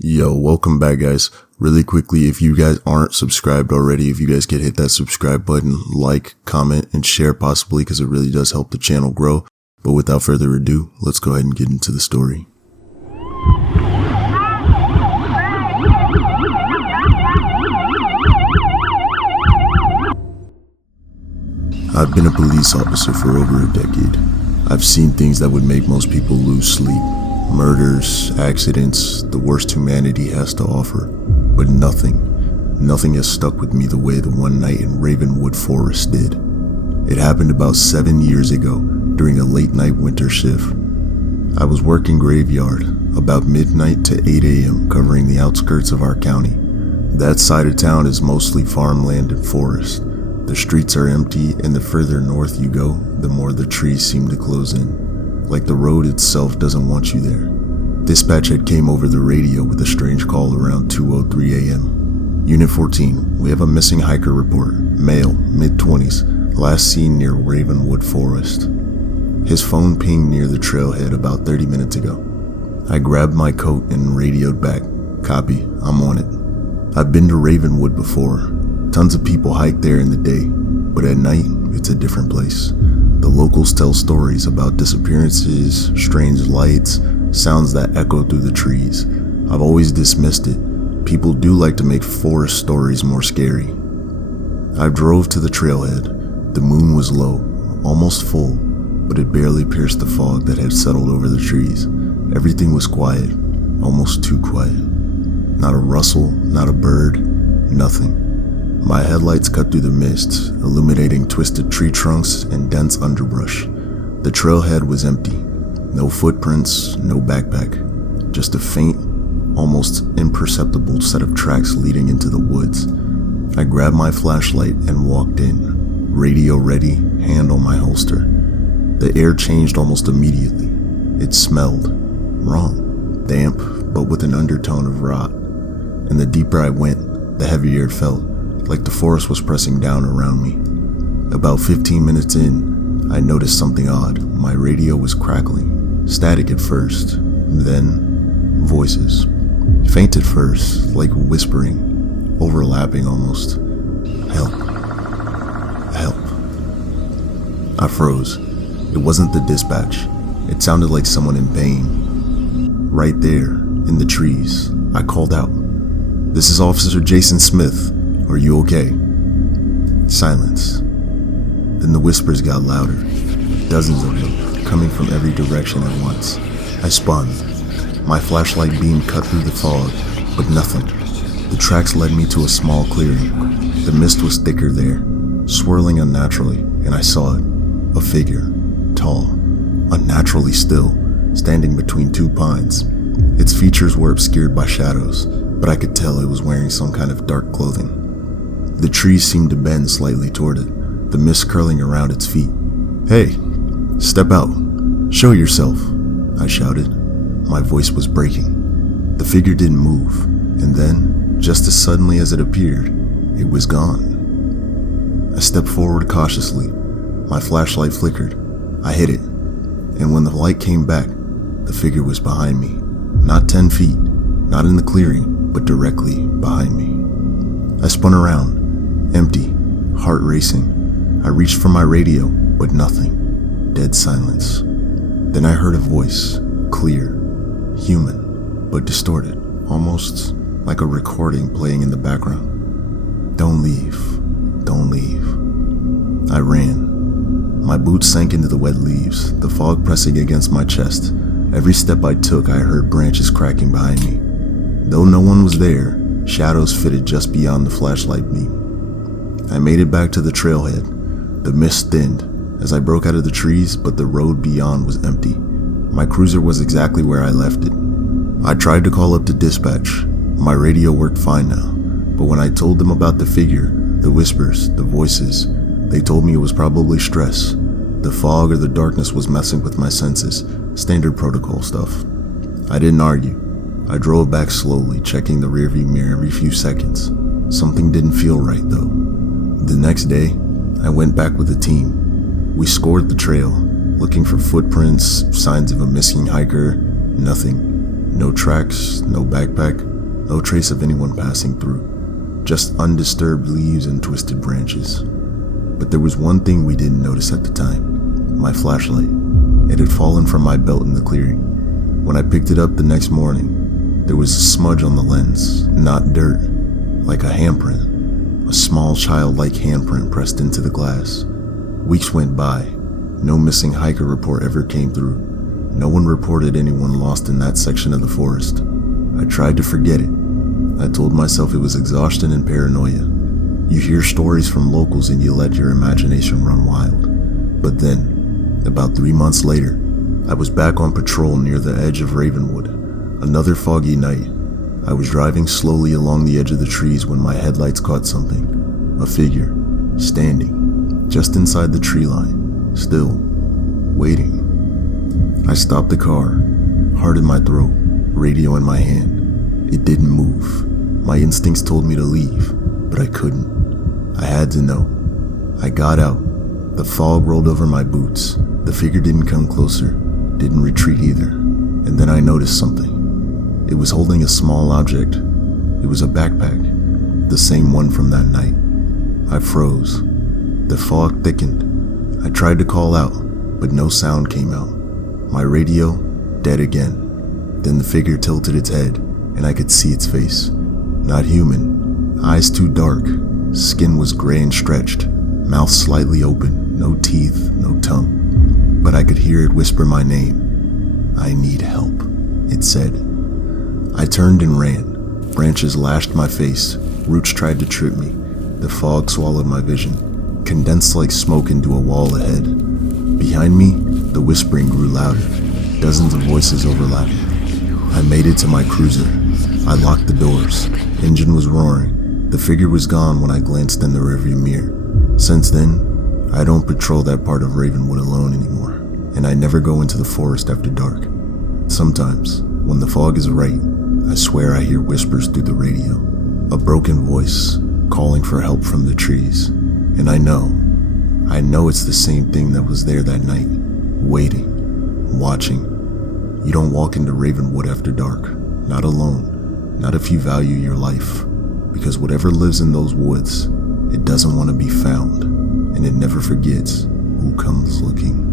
Yo, welcome back, guys. Really quickly, if you guys aren't subscribed already, if you guys could hit that subscribe button, like, comment, and share possibly, because it really does help the channel grow. But without further ado, let's go ahead and get into the story. I've been a police officer for over a decade. I've seen things that would make most people lose sleep. Murders, accidents, the worst humanity has to offer. But nothing has stuck with me the way the one night in Ravenwood Forest did. It happened about 7 years ago during a late night winter shift. I was working graveyard about midnight to 8 a.m. covering the outskirts of our county. That side of town is mostly farmland and forest. The streets are empty, and the further north you go, the more the trees seem to close in. Like the road itself doesn't want you there. Dispatch had came over the radio with a strange call around 2:03 a.m. Unit 14, we have a missing hiker report. Male, mid-20s, last seen near Ravenwood Forest. His phone pinged near the trailhead about 30 minutes ago. I grabbed my coat and radioed back. Copy, I'm on it. I've been to Ravenwood before. Tons of people hike there in the day, but at night, it's a different place. The locals tell stories about disappearances, strange lights, sounds that echo through the trees. I've always dismissed it. People do like to make forest stories more scary. I drove to the trailhead. The moon was low, almost full, but it barely pierced the fog that had settled over the trees. Everything was quiet, almost too quiet. Not a rustle, not a bird, nothing. My headlights cut through the mist, illuminating twisted tree trunks and dense underbrush. The trailhead was empty. No footprints, no backpack. Just a faint, almost imperceptible set of tracks leading into the woods. I grabbed my flashlight and walked in, radio ready, hand on my holster. The air changed almost immediately. It smelled wrong, damp, but with an undertone of rot. And the deeper I went, the heavier it felt. Like the forest was pressing down around me. About 15 minutes in, I noticed something odd. My radio was crackling. Static at first, then voices. Faint at first, like whispering, overlapping almost. Help. Help. I froze. It wasn't the dispatch. It sounded like someone in pain. Right there, in the trees, I called out. "This is Officer Jason Smith. Are you okay?" Silence. Then the whispers got louder, dozens of them, coming from every direction at once. I spun. My flashlight beam cut through the fog, but nothing. The tracks led me to a small clearing. The mist was thicker there, swirling unnaturally, and I saw it. A figure, tall, unnaturally still, standing between two pines. Its features were obscured by shadows, but I could tell it was wearing some kind of dark clothing. The trees seemed to bend slightly toward it, the mist curling around its feet. "Hey, step out. Show yourself," I shouted. My voice was breaking. The figure didn't move, and then, just as suddenly as it appeared, it was gone. I stepped forward cautiously. My flashlight flickered. I hit it, and when the light came back, the figure was behind me. Not 10 feet, not in the clearing, but directly behind me. I spun around. Empty, heart racing. I reached for my radio, but nothing. Dead silence. Then I heard a voice, clear, human, but distorted, almost like a recording playing in the background. "Don't leave, don't leave." I ran. My boots sank into the wet leaves, the fog pressing against my chest. Every step I took, I heard branches cracking behind me. Though no one was there, shadows fitted just beyond the flashlight beam. I made it back to the trailhead. The mist thinned as I broke out of the trees, but the road beyond was empty. My cruiser was exactly where I left it. I tried to call up to dispatch. My radio worked fine now, but when I told them about the figure, the whispers, the voices, they told me it was probably stress. The fog or the darkness was messing with my senses, standard protocol stuff. I didn't argue. I drove back slowly, checking the rearview mirror every few seconds. Something didn't feel right though. The next day, I went back with the team. We scoured the trail, looking for footprints, signs of a missing hiker. Nothing. No tracks, no backpack, no trace of anyone passing through. Just undisturbed leaves and twisted branches. But there was one thing we didn't notice at the time: my flashlight. It had fallen from my belt in the clearing. When I picked it up the next morning, there was a smudge on the lens, not dirt, like a handprint, a small childlike handprint pressed into the glass. Weeks went by. No missing hiker report ever came through. No one reported anyone lost in that section of the forest. I tried to forget it. I told myself it was exhaustion and paranoia. You hear stories from locals and you let your imagination run wild. But then, about 3 months later, I was back on patrol near the edge of Ravenwood. Another foggy night. I was driving slowly along the edge of the trees when my headlights caught something. A figure, standing, just inside the tree line, still, waiting. I stopped the car, heart in my throat, radio in my hand. It didn't move. My instincts told me to leave, but I couldn't. I had to know. I got out. The fog rolled over my boots. The figure didn't come closer, didn't retreat either. And then I noticed something. It was holding a small object. It was a backpack, the same one from that night. I froze. The fog thickened. I tried to call out, but no sound came out. My radio, dead again. Then the figure tilted its head, and I could see its face. Not human, eyes too dark, skin was gray and stretched, mouth slightly open, no teeth, no tongue. But I could hear it whisper my name. I need help, it said. I turned and ran. Branches lashed my face, roots tried to trip me. The fog swallowed my vision, condensed like smoke into a wall ahead. Behind me, the whispering grew louder, dozens of voices overlapping. I made it to my cruiser. I locked the doors. Engine was roaring. The figure was gone when I glanced in the rearview mirror. Since then, I don't patrol that part of Ravenwood alone anymore, and I never go into the forest after dark. Sometimes, when the fog is right, I swear I hear whispers through the radio, a broken voice calling for help from the trees. And I know it's the same thing that was there that night, waiting, watching. You don't walk into Ravenwood after dark, not alone. Not if you value your life, because whatever lives in those woods, it doesn't want to be found, and it never forgets who comes looking.